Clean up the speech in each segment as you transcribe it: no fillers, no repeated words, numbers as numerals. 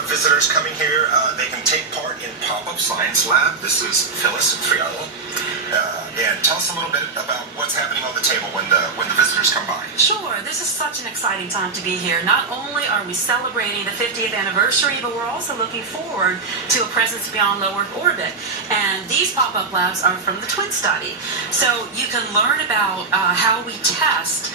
for visitors coming here. They can take part in Pop-Up Science Lab. This is Phyllis Frialo. And tell us a little bit about what's happening on the table when the visitors come by. Sure. This is such an exciting time to be here. Not only are we celebrating the 50th anniversary, but we're also looking forward to a presence beyond low Earth orbit. And these pop-up labs are from the Twin Study. So you can learn about how we test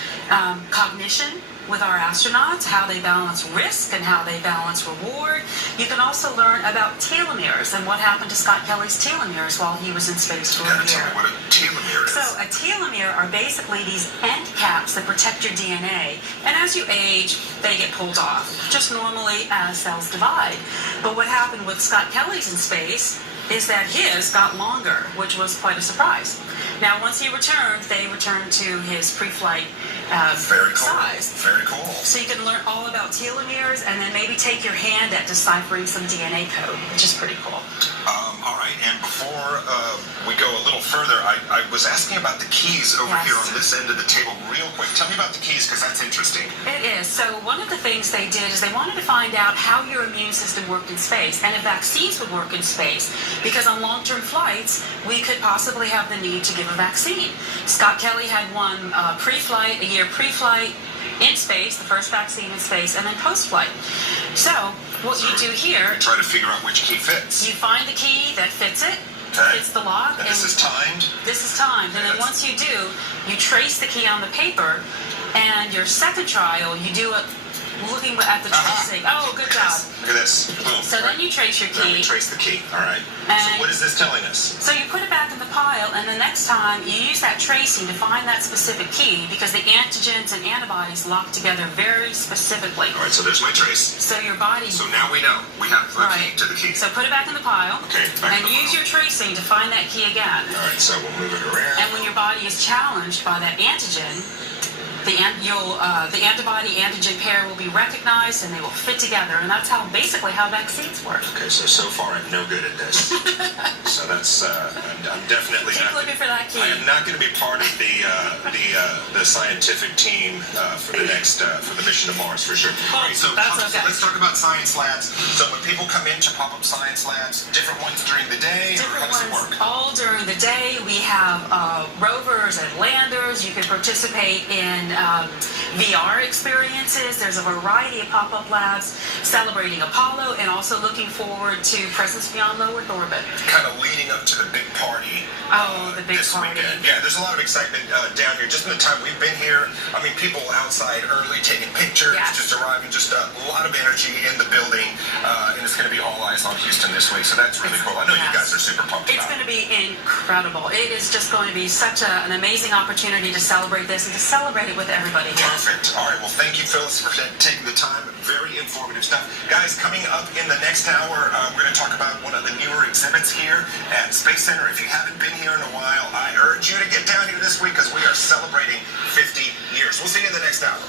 cognition with our astronauts, how they balance risk and how they balance reward. You can also learn about telomeres and what happened to Scott Kelly's telomeres while he was in space for a year. Tell me what a telomere is. So a telomere are basically these end caps that protect your DNA. And as you age, they get pulled off, just normally as cells divide. But what happened with Scott Kelly's in space is that his got longer, which was quite a surprise. Now, once he returned, they returned to his pre-flight size. Very cool. So you can learn all about telomeres and then maybe take your hand at deciphering some DNA code, which is pretty cool. All right, and before we go a little further, I was asking about the keys over here on this end of the table real quick. Tell me about the keys, because that's interesting. It is. So one of the things they did is they wanted to find out how your immune system worked in space and if vaccines would work in space, because on long-term flights, we could possibly have the need to give a vaccine. Scott Kelly had one pre-flight, a year pre-flight, in space, the first vaccine in space, and then post-flight. So what you do here, try to figure out which key fits. You find the key that fits it, fits the lock. And this is timed? This is timed. And then once you do, you trace the key on the paper, and your second trial, you do it looking at the tracing. Oh, good job. Look at this. Boom. So then you trace your key. Then we trace the key. All right. So what is this telling us? So you put it back in the pile, and the next time you use that tracing to find that specific key, because the antigens and antibodies lock together very specifically. All right, so there's my trace. So your body... So now we know. We have the key to the key. So put it back in the pile. Okay, and use your tracing to find that key again. All right, so we'll move it around. And when your body is challenged by that antigen, the antibody-antigen pair will be recognized and they will fit together, and that's basically how vaccines work. Okay, so far I'm no good at this. So that's I'm definitely keep looking for that key. I am not going to be part of the scientific team for the next for the mission to Mars for sure. Well, all right, so okay. let's talk about science labs. So when people come into pop-up science labs, different ones during the day, or how does it work? All during the day. We have rovers and landers. You can participate in VR experiences. There's a variety of pop-up labs celebrating Apollo and also looking forward to presence beyond low Earth orbit. Kind of leading up to the big party. The big party. Weekend. Yeah, there's a lot of excitement down here. Just in the time we've been here, I mean, people outside early taking pictures, just arriving, just a lot of energy in the building, and it's going to be all eyes on Houston this week, so that's really cool. I know you guys are super pumped about it. It's going to be incredible. It is just going to be such an amazing opportunity to celebrate this and to celebrate it with everybody here. Perfect. All right, well, thank you, Phyllis, for taking the time. Very informative stuff. Guys, coming up in the next hour, we're going to talk about one of the newer exhibits here at Space Center. If you haven't been here in a while, I urge you to get down here this week because we are celebrating 50 years. We'll see you in the next hour.